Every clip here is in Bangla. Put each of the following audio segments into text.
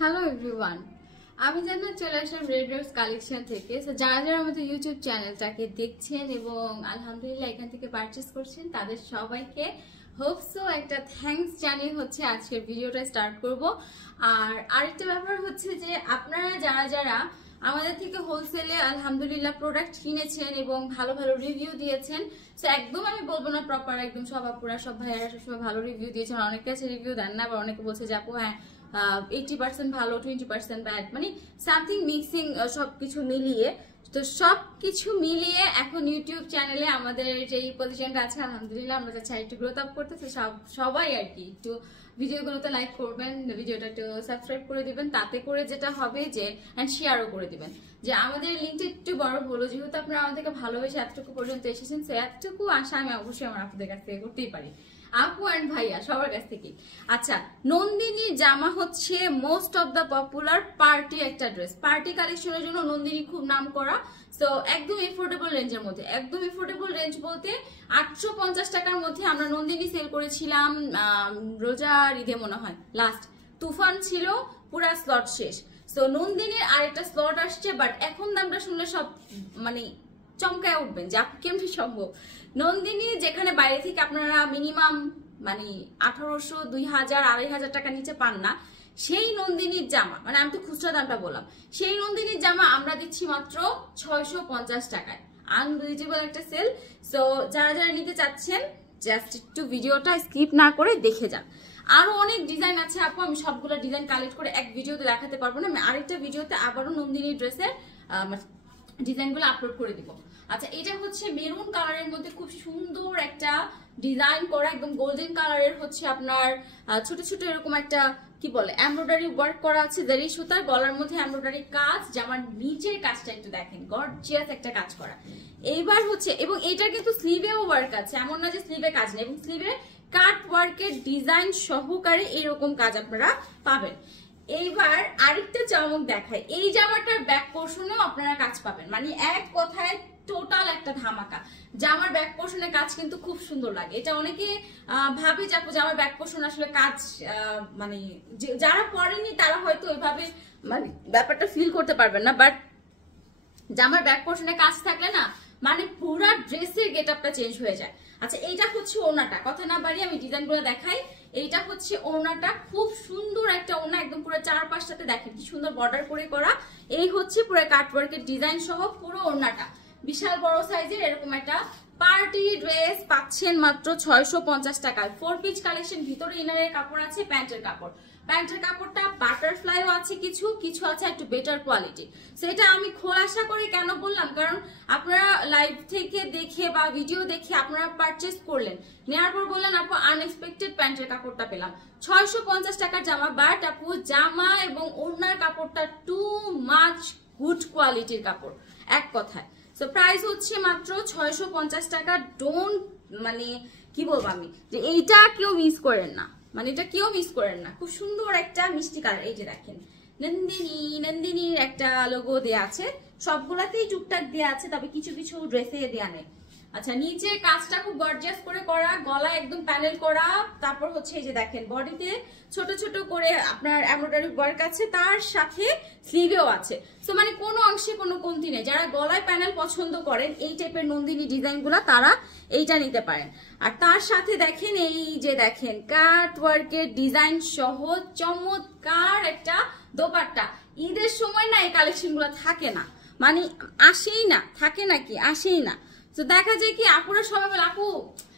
হ্যালো এভরিওয়ান, আমি জানা চলে আসলাম রেড রোজ কালেকশন থেকে। সো যারা যারা আমাদের ইউটিউব চ্যানেলটাকে দেখছেন এবং আলহামদুলিল্লাহ এখান থেকে পারচেস করছেন তাদের সবাইকে হোপসো একটা থ্যাঙ্কস জানিয়ে হচ্ছে আজকের ভিডিওটা স্টার্ট করব। আর আরেকটা ব্যাপার হচ্ছে যে আপনারা যারা যারা আমাদের থেকে হোলসেলে আলহামদুলিল্লাহ প্রোডাক্ট কিনেছেন এবং ভালো ভালো রিভিউ দিয়েছেন, সো একদম আমি বলবো না প্রপার একদম সব আপুরা সব ভাইয়ারা সবসময় ভালো রিভিউ দিয়েছেন, অনেকে আছে রিভিউ দেন না, আবার অনেকে বলছে যে আপু হ্যাঁ 80% ভালো 20% ব্যাড, মানে সামথিং মিক্সিং সবকিছু মিলিয়ে। তো সবকিছু মিলিয়ে এখন ইউটিউব চ্যানেলে আমাদের যে পজিশনটা আছে আলহামদুলিল্লাহ আমরা চাই একটু গ্রোথ আপ করতে। তো সবাই আর কি একটু ভিডিওগুলোতে লাইক করবেন, ভিডিওটা একটু সাবস্ক্রাইব করে দিবেন, তাতে করে যেটা হবে যে অ্যান্ড শেয়ারও করে দিবেন যে আমাদের লিঙ্কটা একটু বড় হলো, যেহেতু আপনারা আমাদেরকে ভালোবেসে এতটুকু পর্যন্ত এসেছেন। সো এতটুকু আশা আমি অবশ্যই আমার আপনাদের কাছ থেকে করতেই পারি, আপু অ্যান্ড ভাইয়া সবার কাছ থেকে। আচ্ছা, নন্দিনীর জামা হচ্ছে most of the popular party একটা ড্রেস। পার্টি কালেকশনের জন্য নন্দিনী খুব নাম করা। সো একদম এফোর্ডেবল রেঞ্জের মধ্যে, একদম এফোর্ডেবল রেঞ্জ বলতে 850 টাকার মধ্যে আমরা নন্দিনী সেল করেছিলাম রোজার ঈদে মনে হয় লাস্ট। তুফান ছিল, পুরা স্লট শেষ। সো নন্দিনীর আরেকটা স্লট আসছে, বাট এখন দামটা শুনলে সব মানে চমকায় উঠবেন যে কেমনি সম্ভব। নন্দিনী যেখানে বাইরে থেকে আপনারা মিনিমাম মানে 1800, 2000, 2500 টাকা নিচে পান না, সেই নন্দিনীর জামা, মানে আমি তো খুচরা দামটা বললাম, সেই নন্দিনীর জামা আমরা দিচ্ছি মাত্র 650 টাকায়। আনবিলিভেবল একটা সেল। সো যারা যারা নিতে চাচ্ছেন জাস্ট একটু ভিডিওটা স্কিপ না করে দেখে যান। আরো অনেক ডিজাইন আছে আপু, আমি সবগুলো ডিজাইন কালেক্ট করে এক ভিডিওতে দেখাতে পারবো না, আমি আরেকটা ভিডিওতে আবারও নন্দিনী ড্রেসের ডিজাইনগুলো আপলোড করে দিব। আচ্ছা, এটা হচ্ছে মেরুন কালারের মধ্যে খুব সুন্দর একটা ডিজাইন করা, একদম গোল্ডেন কালারের হচ্ছে আপনার ছোট ছোট এরকম একটা কি বলে এমব্রয়ডারি ওয়ার্ক করা আছে, দেরি সুতার গলার মধ্যে এমব্রয়ডারি কাজ, জামার নিচের কাজটা একটু দেখেন গর্জিয়াস একটা কাজ করা। এইবার হচ্ছে এবং এটা কিন্তু স্লিভেও ওয়ার্ক আছে, এমন না যে স্লিভে কাজ নেই, এবং স্লিভে কাট ওয়ার্কের ডিজাইন সহকারে এরকম কাজ আপনারা পাবেন। এইবার আরেকটা চমক দেখায়, এই জামাটার ব্যাক পোর্শনেও আপনারা কাজ পাবেন, মানে এক কথায় টোটাল একটা ধামাকা। জামার ব্যাক পোর্শনের কাজ কিন্তু খুব সুন্দর লাগে। এটা অনেকে ভাবে যে জামার ব্যাক পোর্শন আসলে কাজ মানে যারা পড়েনি তারা হয়তো ওইভাবে মানে ব্যাপারটা ফিল করতে পারবেন না, বাট জামার ব্যাক পোর্শনে কাজ থাকলে না মানে পুরা ড্রেসের গেটআপটা চেঞ্জ হয়ে যায়। আচ্ছা, এইটা হচ্ছে ওড়নাটা, কথা না বাড়ি আমি ডিজাইনগুলো দেখাই। এইটা হচ্ছে ওড়নাটা, খুব সুন্দর একটা ওড়না, একদম পুরো চারপাশটাতে দেখেন কি সুন্দর বর্ডার করে করা। এই হচ্ছে পুরো কাটওয়ার্কের ডিজাইন সহ পুরো ওড়নাটা, বিশাল বড় সাইজের এরকম একটা পার্টি ড্রেস পাচ্ছেন মাত্র 650 টাকায়। 4 পিস কালেকশন, ভিতরে ইনারের কাপড় আছে, প্যান্টের কাপড়। প্যান্টের কাপড়টা বাটারফ্লাইও আছে, কিছু কিছু আছে একটু বেটার কোয়ালিটি। সেটা আমি খোলাসা করে কেন বললাম, কারণ আপনারা লাইভ থেকে দেখে বা ভিডিও দেখে আপনারা পারচেস করলেন, নেওয়ার পর বললেন আপু আনএক্সপেক্টেড প্যান্টের কাপড়টা পেলাম। 650 টাকার জামা, বাট আপু জামা এবং ওড়নার কাপড়টা টু মাচ গুড কোয়ালিটির কাপড় এক কথায়। সো প্রাইস হচ্ছে মাত্র 650 টাকা। ডোন্ট মানে কি বলবো আমি, যে এইটা কেউ মিস করেন না, মানে এটা কেউ মিস করেন না। খুব সুন্দর একটা মিষ্টি কালার, এই যে দেখেন নন্দিনীর একটা লোগো দেয়া আছে, সবগুলাতেই টুকটাক দেয়া আছে, তবে কিছু কিছু ড্রেসে দেয়া নেই। আচ্ছা, নিচে কাজটা খুব গর্জিয়াস করে করা, গলা একদম প্যানেল করা, তারপর হচ্ছে এই যে দেখেন বডিতে ছোট ছোট করে আপনার এমব্রয়ডারি ওয়ার্ক আছে, তার সাথে স্লিভেও আছে। সো মানে কোনো অংশে কোনো কমতি নেই। যারা গলায় প্যানেল পছন্দ করেন এই টাইপের নন্দিনী ডিজাইনগুলো, তারা এইটা নিতে পারেন। আর তার সাথে দেখেন এই যে দেখেন কাট ওয়ার্কের ডিজাইন সহ চমৎকার একটা দোপাট্টা। ঈদের সময় না এই কালেকশনগুলো থাকে না, মানে আসেই না, থাকে নাকি আসেই না। তো দেখা যায় কি আপুরা সবাই বলে আপু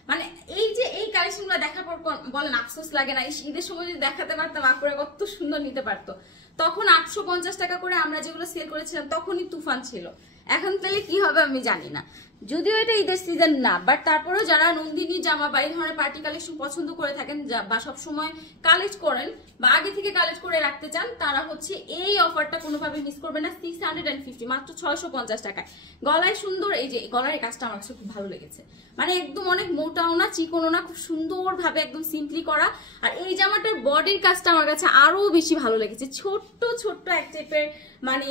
মানে এই যে এই কালেকশনগুলো দেখার পর বলেন আফসোস লাগে না, ঈদের সময় যদি দেখাতে পারতাম আপুরা কত সুন্দর নিতে পারতো। তখন 850 টাকা করে আমরা যেগুলো সেল করেছিলাম তখনই তুফান ছিল, এখন তাহলে কি হবে আমি জানি না। যদিও এটা ঈদের সিজন না, বাট তারপরেও যারা নন্দিনী জামা বা এই ধরনের পার্টি কালেকশন পছন্দ করে থাকেন বা সবসময় কালেক্ট করেন বা আগে থেকে কালেক্ট করে রাখতে চান, তারা হচ্ছে এই অফারটা কোনোভাবে মিস করবে না। 650 মাত্র 650 টাকায়। গলায় সুন্দর এই যে গলার এই কাজটা আমার কাছে খুব ভালো লেগেছে, মানে একদম অনেক মোটাও না চিকনও না, খুব সুন্দরভাবে একদম সিম্পলি করা। আর এই জামাটার বডির কাজটা আমার কাছে আরো বেশি ভালো লেগেছে, ছোট্ট ছোট্ট এক টাইপের মানে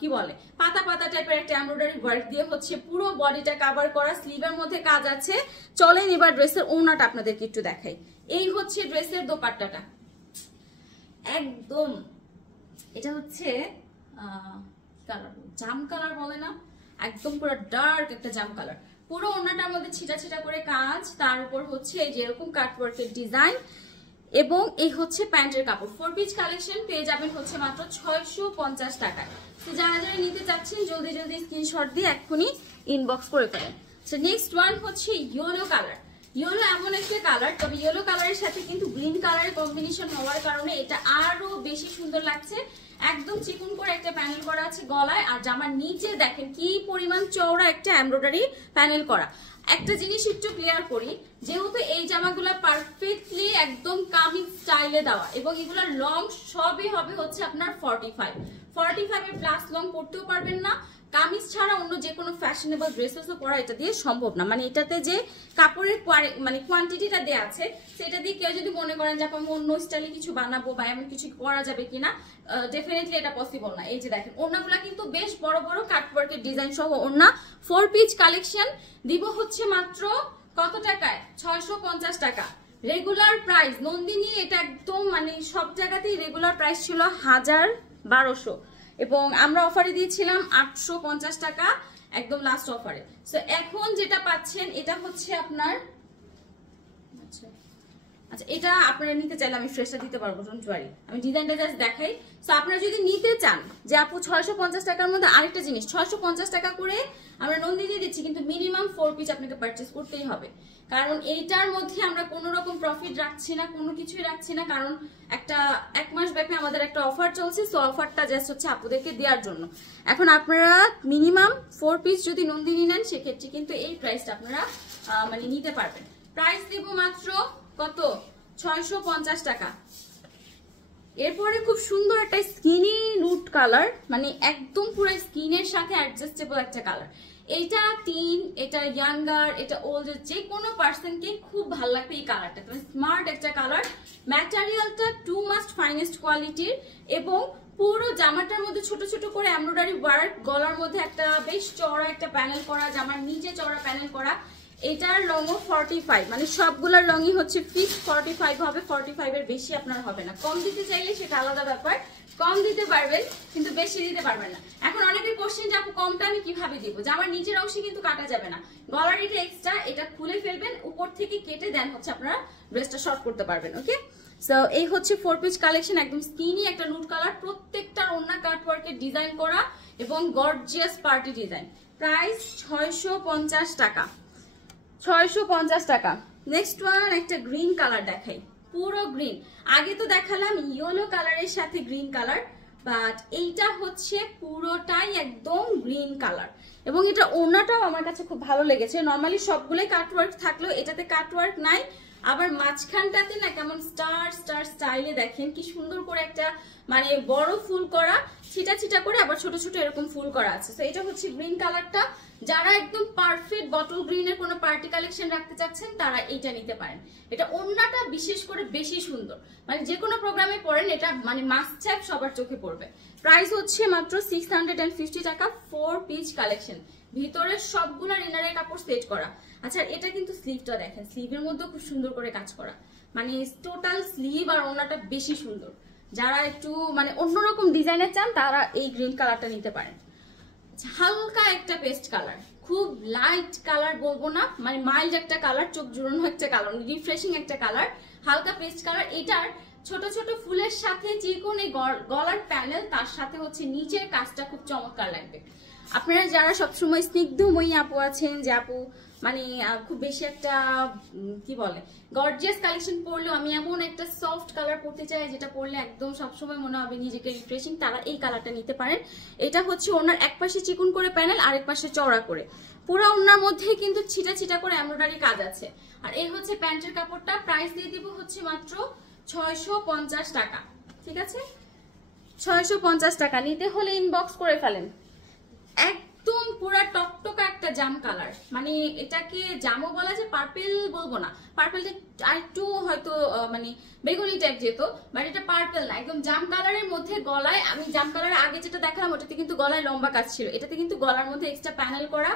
কি বলে পাতা পাতা টাইপের একটা এমব্রয়ডারি ওয়ার্ক দিয়ে হচ্ছে পুরো বডিটা কভার করা, স্লিভের মধ্যে কাজ আছে। চলেন এবার ড্রেসের ওড়নাটা আপনাদেরকে একটু দেখাই। এই হচ্ছে ড্রেসের দোপাট্টাটা, একদম এটা হচ্ছে কালার, জাম কালার বলে না, একদম পুরো ডার্ক একটা জাম কালার। পুরো ওড়নাটার মধ্যে ছিটা ছিটা করে কাজ, তার উপর হচ্ছে এই যে এরকম কাটওয়ার্কের ডিজাইন, এবং এই হচ্ছে প্যান্টের কাপড়। 4 পিস কালেকশন পেয়ে যাবেন হচ্ছে মাত্র 650 টাকায়। তো যারা যারা নিতে চাচ্ছেন জলদি জলদি স্ক্রিনশট দিয়ে এক্ষুনি ইনবক্স করে ফেলেন। তো নেক্সট ওয়ান হচ্ছে ইয়েলো কালার। ইয়েলো এমন একটা কালার, তবে ইয়েলো কালারের সাথে কিন্তু গ্রিন কালারের কম্বিনেশন হওয়ার কারণে এটা আরো বেশি সুন্দর লাগছে। একদম চিকন করে একটা প্যানেল করা আছে গলায়, আর জামার নিচে দেখেন কি পরিমাণ চওড়া একটা এমব্রয়ডারি প্যানেল করা। একটা জিনিস একটু ক্লিয়ার করি, যেহেতু এই জামাগুলো পারফেক্টলি একদম কামিজ স্টাইলে দেওয়া, এবং এগুলোর লং সবই হবে হচ্ছে আপনার 45 এর প্লাস লং পড়তেও পারবেন না। কামিজ ছাড়া অন্য যে কোনো ফ্যাশনেবল ড্রেসেসও পরা এটা দিয়ে সম্ভব না। মানে এটাতে যে কাপড়ের মানে কোয়ান্টিটিটা দেওয়া আছে সেটা দিয়ে কেউ যদি মনে করেন যে আমি অন্য স্টাইলে কিছু বানাবো বা এমন কিছু করা যাবে কিনা, ডেফিনেটলি এটা পসিবল না। এই যে দেখেন ওড়নাগুলো কিন্তু বেশ বড় বড় কাটওয়ার্কের ডিজাইন সহ ওড়না। 4 পিস কালেকশন দিব হচ্ছে মাত্র কত টাকায়? 650 টাকা রেগুলার প্রাইস। নন্দিনী এটা একদম মানে সব জায়গাতেই রেগুলার প্রাইস ছিল 1200, এবং আমরা অফারে দিয়েছিলাম 850 টাকা একদম লাস্ট অফারে। সো এখন যেটা পাচ্ছেন এটা হচ্ছে আপনার, আচ্ছা এটা আপনারা নিতে চাইলে আমি ফ্রেশটা দিতে পারবো, ডোন্ট ওয়ারি, আমি ডিজাইনটা জাস্ট দেখাই। সো আপনারা যদি নিতে চান যে আপু 650 টাকার মধ্যে, আরেকটা জিনিস 650 টাকা করে আমরা নন্দিনী দিচ্ছি, কিন্তু মিনিমাম 4 পিস আপনাকে পারচেজ করতেই হবে, কারণ এইটার মধ্যে আমরা কোনো রকম প্রফিট রাখছি না, কোনো কিছুই রাখছি না, কারণ একটা 1 মাস ব্যাপী আমাদের একটা অফার চলছে। সো অফারটা জাস্ট হচ্ছে আপুদেরকে দেওয়ার জন্য। এখন আপনারা মিনিমাম 4 পিস যদি নন্দিনী নেন সেক্ষেত্রে কিন্তু এই প্রাইসটা আপনারা মানে নিতে পারবেন। প্রাইস দেব মাত্র কত? 650 টাকা। এরপরে খুব সুন্দর একটা স্কিনি নুট কালার, মানে একদম পুরো স্কিনের সাথে অ্যাডজাস্টেবল একটা কালার। এটা টিন, এটা ইয়াঙ্গার, এটা ওল্ড, যে কোনো পার্সনকে খুব ভালো লাগবে এই কালারটা। স্মার্ট একটা কালার, ম্যাটেরিয়ালটা টু মাস্ট ফাইনেস্ট কোয়ালিটির, এবং পুরো জামাটার মধ্যে ছোট ছোট করে এমব্রয়ডারি ওয়ার্ক, গলার মধ্যে একটা বেশ চওড়া একটা প্যানেল করা, জামার নিচে চওড়া প্যানেল করা। এটার লংও 45, মানে সবগুলোর লংই হচ্ছে ফিক্স 45 হবে, 45 এর বেশি আপনার হবে না। কম দিতে চাইলে সেটা আলাদা ব্যাপার, কম দিতে পারবেন কিন্তু বেশি দিতে পারবেন না। এখন অনেকের কোশ্চেন যে আপু কমটা আমি কিভাবে দিব? জামার নিচের অংশে কিন্তু কাটা যাবে না, গলার এটা এক্সট্রা, এটা খুলে ফেলবেন, উপর থেকে কেটে দেন হচ্ছে আপনারা ড্রেসটা শর্ট করতে পারবেন। ওকে, সো এই হচ্ছে 4 পিস কালেকশন, একদম স্কিনি একটা নুট কালার, প্রত্যেকটার ওড়না কাটওয়ার্কের ডিজাইন করা এবং গর্জিয়াস পার্টি ডিজাইন। প্রাইস 650 টাকা, 650 টাকা। নেক্সট ওয়ান একটা গ্রিন কালার দেখাই, পুরো গ্রিন। আগে তো দেখালাম ইয়েলো কালারের সাথে গ্রিন কালার, বাট এইটা হচ্ছে পুরোটাই একদম গ্রিন কালার, এবং এটা ওড়নাটাও আমার কাছে খুব ভালো লেগেছে। নর্মালি সবগুলোই কাটওয়ার্ক থাকলেও এটাতে কাটওয়ার্ক নাই, আবার মাঝখানটাতে না কেমন স্টার স্টার স্টাইলে দেখেন কি সুন্দর করে একটা মানে বড় ফুল করা, ছিটা ছিটা করে আবার ছোট ছোট এরকম ফুল করা আছে। তো এটা হচ্ছে গ্রিন কালারটা। যারা একদম পারফেক্ট বটল গ্রিনের কোনো পার্টি কালেকশন রাখতে চাচ্ছেন তারা এইটা নিতে পারেন। এটা ওড়নাটা বিশেষ করে বেশি সুন্দর, মানে যে কোনো প্রোগ্রামে পড়েন এটা মানে মাস্ট হ্যাভ, সবার চোখে পড়বে। প্রাইস হচ্ছে মাত্র 650 টাকা। 4 পিস কালেকশন, ভিতরে সবগুলো ইনারের কাপড় সেট করা। আচ্ছা এটা কিন্তু স্লিভটা দেখেন, স্লিভের মধ্যে খুব সুন্দর করে কাজ করা, মানে টোটাল স্লিভ আর ওড়নাটা বেশি সুন্দর। যারা একটু মানে অন্যরকম ডিজাইনের চান তারা এই গ্রিন কালারটা নিতে পারেন। হালকা একটা পেস্ট কালার, খুব লাইট কালার বলবো না, মানে মাইল্ড একটা কালার, চোখ জুড়ানো একটা কালার, রিফ্রেশিং একটা কালার, হালকা পেস্ট কালার। এটার ছোট ছোট ফুলের সাথে চিকন এই গলার প্যানেল, তার সাথে হচ্ছে নিচের কাজটা খুব চমৎকার লাগবে। আপনারা যারা সবসময় স্নিগ্ধময়ী আপু আছেন, যে আপু মানে খুব বেশি একটা কি বলে গর্জিয়াস কালেকশন পরলেও আমি এমন একটা সফট কালার পরতে চাই যেটা পরলে একদম সবসময় মনে হবে নিজেকে রিফ্রেশিং, তারা এই কালারটা নিতে পারেন। এটা হচ্ছে ওনার এক পাশে চিকন করে প্যানেল, আরেক পাশে চওড়া করে, পুরো ওনার মধ্যে কিন্তু ছিটা ছিটা করে এমব্রয়ডারি কাজ আছে। আর এই হচ্ছে প্যান্টের কাপড়টা। প্রাইস দিয়ে দিব হচ্ছে মাত্র 650 টাকা। ঠিক আছে, 650 টাকা। নিতে হলে ইনবক্স করে ফেলেন। একদম পুরা টকটকা একটা জাম কালার, মানে এটাকে জামও বলা যায়, পার্পেল বলবো না, পার্পেলটা একটু হয়তো মানে বেগুনি টাইপ যেত, বাট এটা পার্পেল না, একদম জাম কালারের মধ্যে গলায়, আমি জাম কালারের আগে যেটা দেখালাম ওটাতে কিন্তু গলায় লম্বা কাজ ছিল, এটাতে কিন্তু গলার মধ্যে এক্সট্রা প্যানেল করা,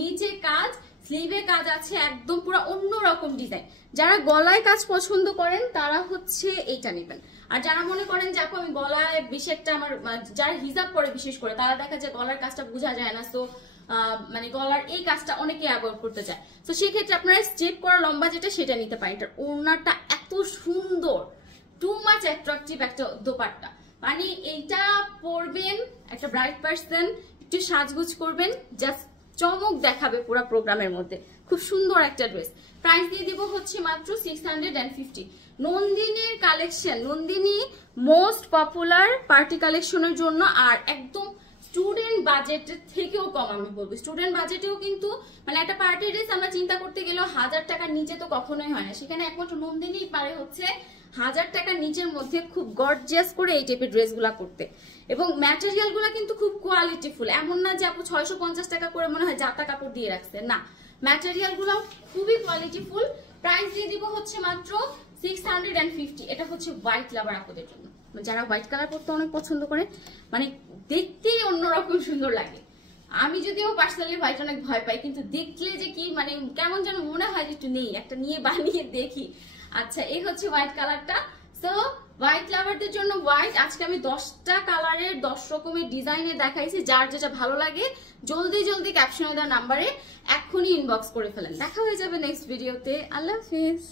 নিচে কাজ, স্লিভে কাজ আছে, একদম পুরো অন্যরকম ডিজাইন। যারা গলায় কাজ পছন্দ করেন তারা হচ্ছে এইটা নেবেন। আর যারা মনে করেন যে আপু আমি গলায় বেশি একটা আমার যারা হিজাব পরে বিশেষ করে তারা দেখা যায় গলার কাজটা বোঝা যায় না, সো মানে গলার এই কাজটা অনেকে অ্যাভয়েড করতে চায়, তো সেই ক্ষেত্রে আপনারা স্ট্রেপ করা লম্বা যেটা সেটা নিতে পারেন। এটার ওড়নাটা এত সুন্দর, টু মাচ অ্যাট্রাকটিভ একটা দোপাট্টা। মানে এইটা পরবেন একটা ব্রাইট পার্সন, একটু সাজগুজ করবেন, জাস্ট চমক দেখাবে পুরো প্রোগ্রামের মধ্যে। খুব সুন্দর একটা ড্রেস। প্রাইস দিয়ে দিব হচ্ছে মাত্র 650। নন্দিনীর collection, Nandini most popular party কালেকশনের জন্য, আর একদম স্টুডেন্ট বাজেটের থেকেও কম আমি বলবো। স্টুডেন্ট বাজেটেও কিন্তু মানে একটা পার্টি ড্রেস আমরা চিন্তা করতে গেলেও 1000 টাকার নিচে তো কখনোই হয় না, সেখানে একমাত্র নন্দিনী পারে হচ্ছে 1000 টাকার নিচের মধ্যে খুব গর্জিয়াস করে এই টাইপের ড্রেসগুলা করতে। এবং ম্যাটেরিয়াল গুলা কিন্তু খুব কোয়ালিটিফুল, এমন না যে আপু 650 টাকা করে মনে হয় জাতা কাপড় দিয়ে রাখছে, না, ম্যাটেরিয়াল গুলো খুবই কোয়ালিটিফুল। প্রাইস দিয়ে দিব হচ্ছে মাত্র 650। এটা হচ্ছে হোয়াইট লাভার আপুদের জন্য, যারা হোয়াইট কালার পরতে অনেক পছন্দ করে, মানে দেখতেই অন্যরকম সুন্দর লাগে। আমি যদিও পার্সোনালি হোয়াইট অনেক ভয় পাই, কিন্তু দেখলে যে কি মানে কেমন যেন মনে হয় যে একটু নেই, একটা নিয়ে বানিয়ে দেখি। আচ্ছা, এই হচ্ছে হোয়াইট কালারটা। সো হোয়াইট লাভারদের জন্য হোয়াইট। আজকে আমি 10টা কালারের 10 রকমের ডিজাইনের দেখাইছি, যার যেটা ভালো লাগে জলদি জলদি ক্যাপশনে দেওয়া নাম্বারে এক্ষুনি ইনবক্স করে ফেলেন। দেখা হয়ে যাবে নেক্সট ভিডিওতে। আল্লাহ হাফেজ।